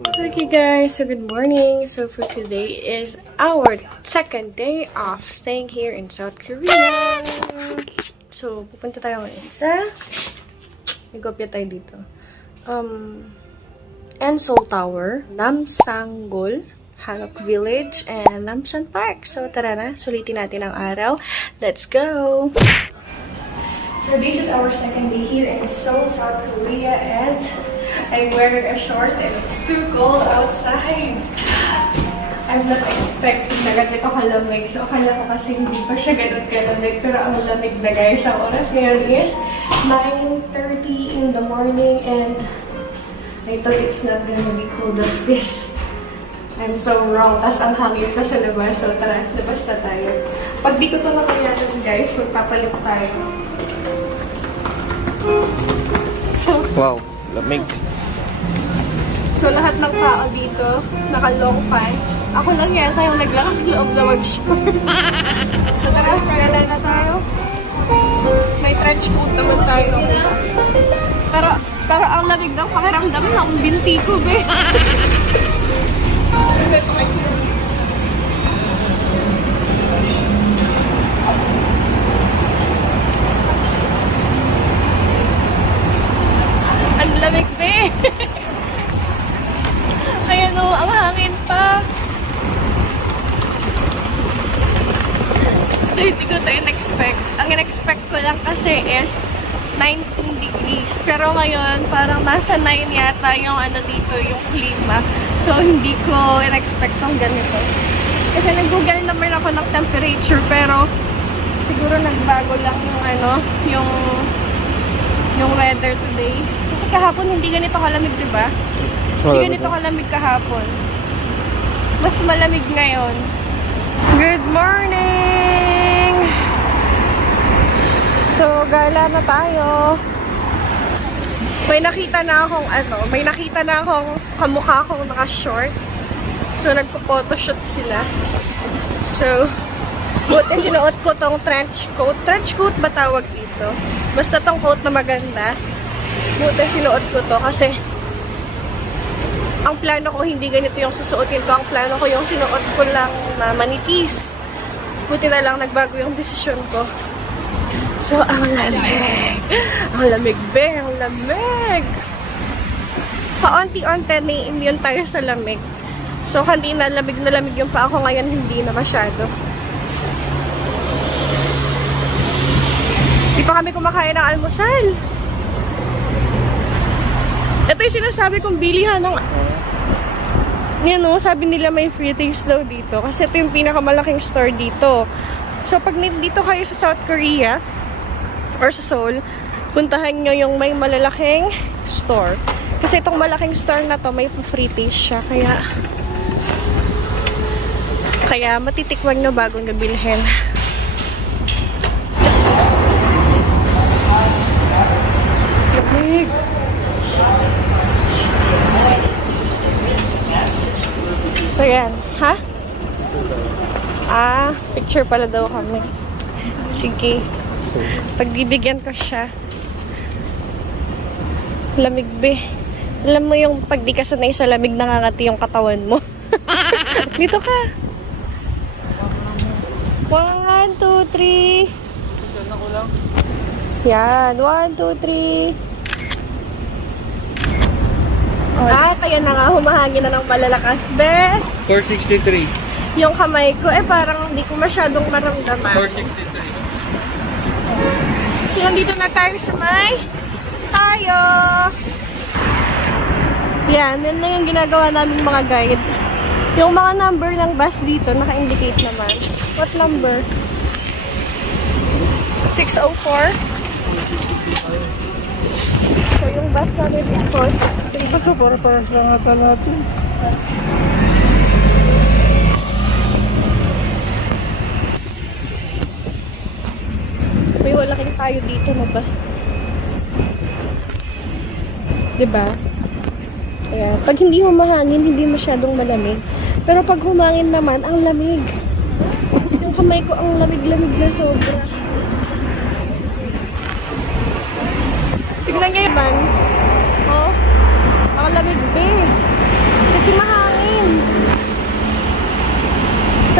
Okay guys, so good morning. So for today is our second day of staying here in South Korea. So pupunta tayo ngayon sa Nagkopya tayo dito. Seoul Tower, Namsanggol, Hanok Village, and Namsan Park. So tara na, sulitin natin ang araw. Let's go! So this is our second day here in Seoul, South Korea, and I'm wearing a short and it's too cold outside. I'm not expecting na ganito kalamig. So akala ko kasi hindi pa siya ganun kalamig, pero ang lamig na guys. Ang oras ngayon is 9:30 in the morning and I thought it's not gonna be cold as this. I'm so wrong. Tapos ang hangin pa sa labas. So tara, labas na tayo. Pag di ko ito nakayanan guys, magpapalit tayo. So, wow, lamig. So lahat ng tao dito, naka-long pants. Ako lang yata yung naglakas loob na mag-short. So tara, paralal na tayo. May trench coat naman tayo. Pero ang lamig ng pakiramdam ng binti ko, be. Ang lamig, be. Ayan o, ang hangin pa. So, hindi ko ito in-expect. Ang in-expect ko lang kasi is 19 degrees. Pero ngayon, parang nasa 9 yata yung ano dito, yung klima. So, hindi ko in-expect ng ganito. Kasi nag-google naman ako ng temperature, pero siguro nagbago lang yung ano, yung weather today. Kasi kahapon hindi ganito kalamig, diba? Hindi ganito kalamig kahapon. Mas malamig ngayon. Good morning! So, gala na tayo. May nakita na akong kamukha akong naka-short. So, nagpo-photoshoot sila. So, buti sinuot ko tong trench coat. Trench coat ba tawag dito? Basta tong coat na maganda. Buti sinuot ko to kasi ang plano ko hindi ganito yung susuotin ko. Ang plano ko yung sinuot ko lang na manipis. Buti na lang nagbago yung desisyon ko. So, ang lamig. Ang lamig, be. Ang lamig. Paunti-unti na-immune tayo sa lamig. So, hindi na lamig yung pa ako ngayon. Hindi na masyado. Di pa kami kumakain ng almusal. Ito yung sinasabi kong bilihan ng... Yan o, sabi nila may free taste daw dito. Kasi ito yung pinakamalaking store dito. So, pag dito kayo sa South Korea, or sa Seoul, puntahan nyo yung may malalaking store. Kasi itong malaking store na to, may free taste siya. Kaya matitikman nyo bagong gabilhin. Lamig! So, yan. Ha? Picture pala daw kami. Sige. Pagbibigyan ko siya. Lamig, be. Alam mo yung pag di ka sanay sa lamig, nangangati yung katawan mo. Dito ka. 1, 2, 3. Yan. 1, 2, 3. Kaya na nga, humahangin na ng malalakas, be. 463. Yung kamay ko, parang hindi ko masyadong maramdaman. 463. So, nandito na tayo sa tayo. Yan na yung ginagawa namin mga guide. Yung mga number ng bus dito, naka-indicate naman. What number? 604. So, yung bus namin is 463. So, para sa ngata natin. May wala kayo tayo dito na bus. Diba? Kaya, pag hindi humahangin, hindi masyadong malamig. Pero pag humangin naman, ang lamig. Yung kamay ko, ang lamig-lamig na sobra. Tignan ngayon man. Oh, ang lamig, be.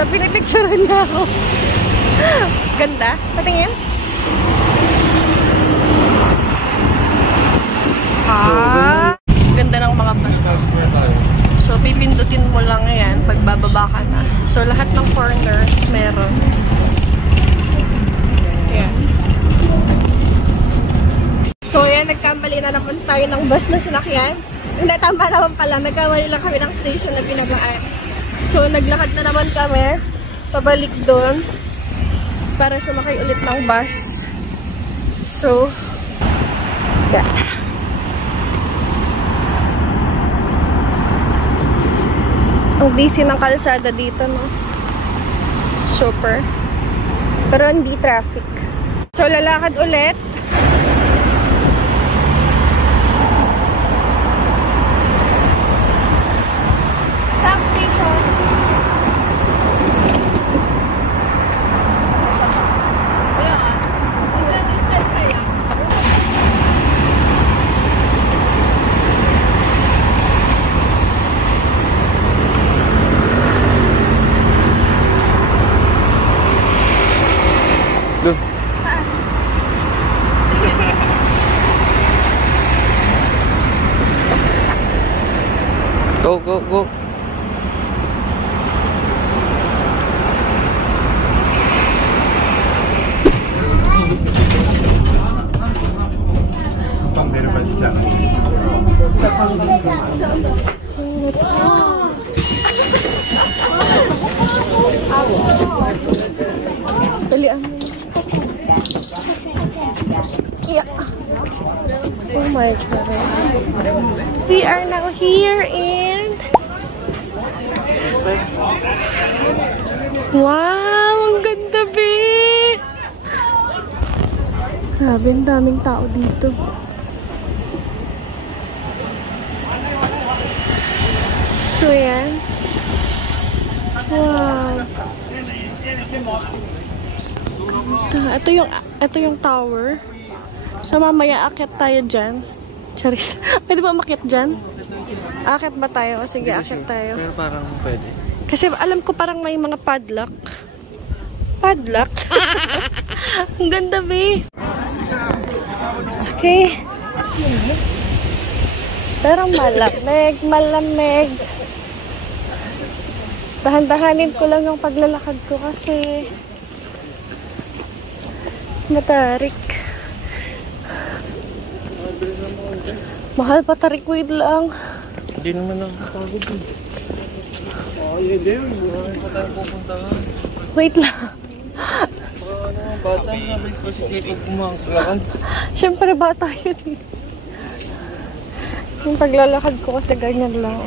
So, pinipicturean niya ako. Ganda. Patingin. Ganda ng mga bus. So, pipindutin mo lang yan pag bababa ka na. So, lahat ng corners meron. Ayan. So, ayan, nagkamali na naman tayo ng bus na sinakyan. Hindi, tama naman pala. Nagkamali lang kami ng station na binagaan. So, naglakad na naman kami. Pabalik doon. Para sumakay ulit ng bus. So, yeah. Ang busy ng kalsada dito, no? Super. Pero hindi traffic. So, lalakad ulit. South Station. Doon. Saan? Go, go, go. Let's go. Dalian mo. Yeah. Oh my God. We are now here in... Wow! Ang ganda, be! Grabe, ang daming tao dito. So, yan. Wow. Ito yung tower. So, mamaya akit tayo dyan. Charis. Pwede ba umakyat dyan? Akit ba tayo? O sige, akit tayo. Pero parang pwede. Kasi alam ko parang may mga padlock. Padlock? Ang ganda, be. Okay. Pero malamig. Dahan-dahanin ko lang yung paglalakad ko kasi matarik. Mahal pa tarikwid lang. Hindi naman nakakapagod eh. Hindi. Buhay pa tayo pupuntahan. Wait lang. Bata na may si Jacob kumakalakan. Siyempre bata yun eh. Yung paglalakad ko kasi ganyan lang.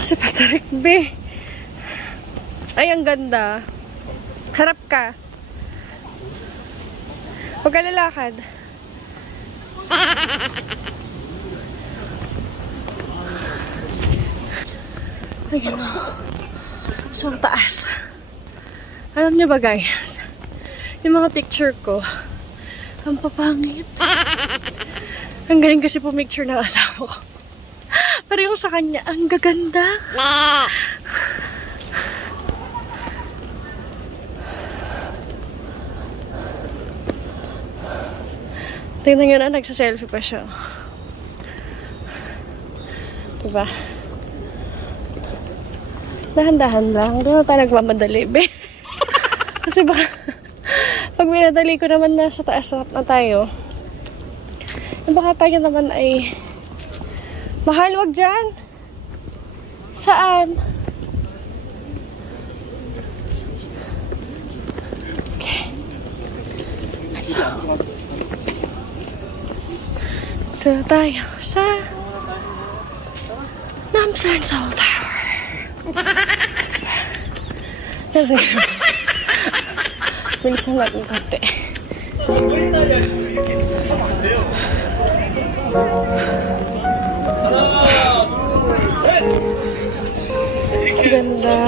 Kasi patarik, be. Ay, ang ganda. Harap ka. Huwag ka lalakad. Ayan o. So, taas. Alam niyo ba, guys? Yung mga picture ko, ang papangit. Ang galing kasi pumicture ng asawa ko. Pero yung sa kanya, ang gaganda. Tingnan nyo na, nagsaselfie pa siya. Diba? Dahan-dahan lang. Hindi na tayo nagmamadali, be. Kasi baka, pag minadali ko naman nasa taas na tayo, baka tayo naman ay mahal, wag dyan. Saan? Okay. So, ito tayo sa Namsan Seoul Tower. Bilisan natin konti. Ganda.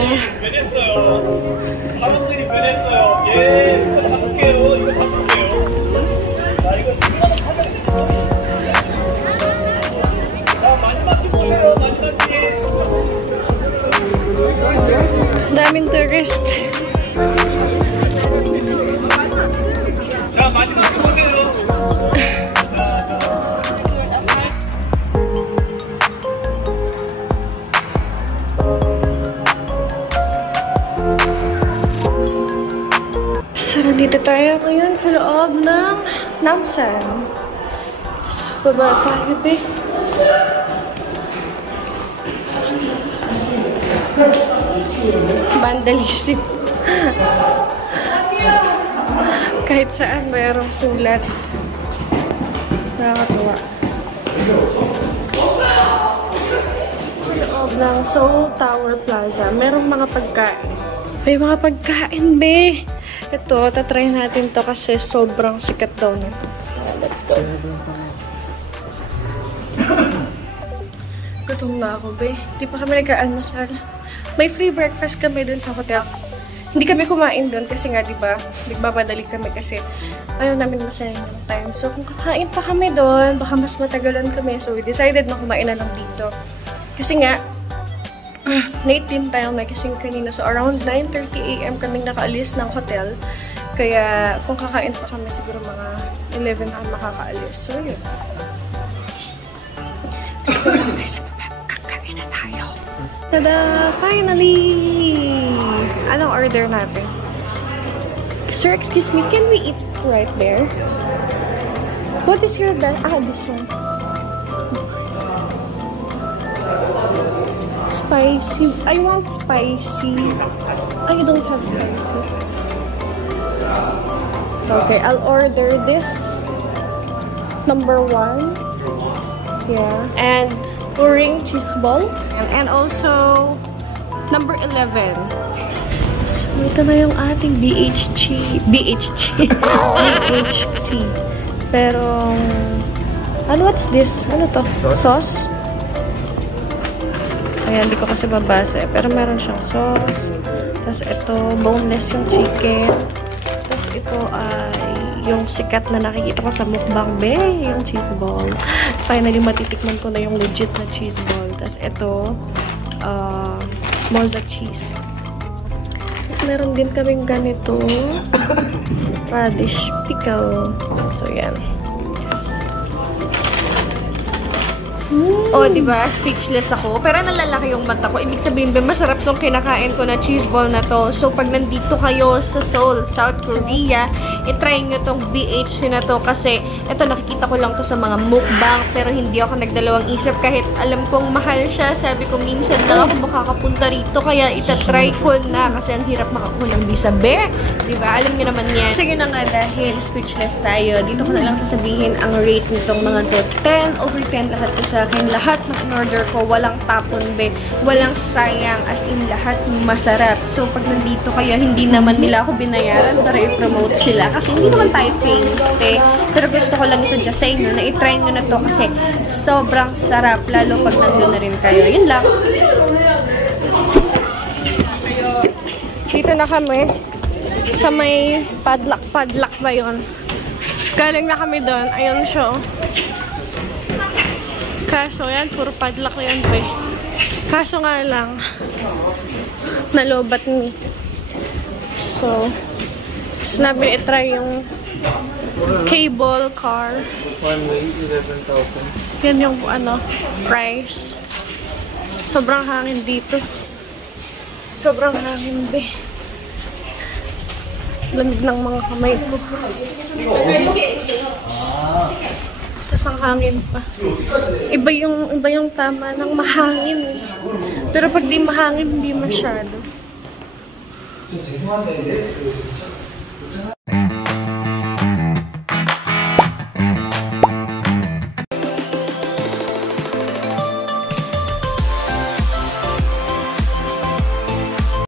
사람들이 변했어요. 예, 이거 바꿀게요. 이거 바꿀게요. 자, 이거 지금 자, 마지막 팀 보세요. 마지막 팀. daming tourist. 자, 많이 보세요. So, nandito tayo ngayon sa loob ng Namsan. So, baba tayo, be. Vandalism. Kahit saan mayroong sulat. Nakakatuwa. Loob ng Seoul Tower Plaza. Merong mga pagkain. May mga pagkain, be. Ito, tatry natin to kasi sobrang sikat daw na. Let's go. Gutom na ako, be. Di pa kami nag-almusal. May free breakfast kami dun sa hotel. Hindi kami kumain dun kasi nga, di ba, nagbamadali kami kasi ayaw namin masayang yung time. So, kung kakain pa kami dun, baka mas matagalan kami. So, we decided na kumain na lang dito. Kasi nga, late din tayo may kasing kanina. So, around 9:30 AM kaming nakaalis ng hotel. Kaya, kung kakain pa kami, siguro mga 11 na makakaalis. So, yun. So, sa baba, kakain na tayo. Tada! Finally! Anong order natin? Sir, excuse me, can we eat right there? What is your best? Ah, this one. Spicy. I want spicy. I don't have spicy. Okay, I'll order this. Number 1. Yeah. And puring cheese ball. And also, number 11. So, ito na yung ating BHC. BHC. Pero, ano, what's this? Ano to? Sauce? Ayan, hindi ko kasi babasa. Pero meron siyang sauce. Tapos ito, boneless yung chicken. Tapos ito ay yung sikat na nakikita ko sa mukbang, be, yung cheese ball. Finally, matitikman ko na yung legit na cheese ball. Tapos ito, moza cheese. Tapos meron din kaming ganito, radish pickle. So, yan. Oh, di ba? Speechless ako. Pero nalalaki yung mata ko. Ibig sabihin, masarap tong kinakain ko na cheese ball na to. So, pag nandito kayo sa Seoul, South Korea, itry nyo tong BHC na to. Kasi, ito, nakikita ko lang to sa mga mukbang. Pero hindi ako nagdalawang isip. Kahit alam kong mahal siya, sabi ko, minsan lang ako makakapunta rito. Kaya, itatry ko na. Kasi, ang hirap makakuha ng visa, be. Di ba? Alam nyo naman yan. Sige na nga, dahil speechless tayo. Dito ko na lang sasabihin ang rate nitong mga to. 10 over 10 lahat ko sa akin. Lahat ng in-order ko, walang tapon, be. Walang sayang. As in, lahat masarap. So, pag nandito kayo, hindi naman nila ako binayaran para i-promote sila. Kasi hindi naman tayo famous, te. Pero gusto ko lang i-suggest sa inyo na i-try nyo na to kasi sobrang sarap. Lalo pag nandun na rin kayo. Yun lang. Dito na kami. Sa may padlak ba yun? Galing na kami doon. Ayun siya. Kaso yan, puro padlock yan, pe. Kaso nga lang, nalobat ni. So, gusto namin itry yung cable car. 11,000. Yan yung, price. Sobrang hangin dito. Sobrang hangin, be. Lamig ng mga kamay ko. Tapos ang hangin pa. Iba yung tama ng mahangin. Pero pag di mahangin, hindi masyado.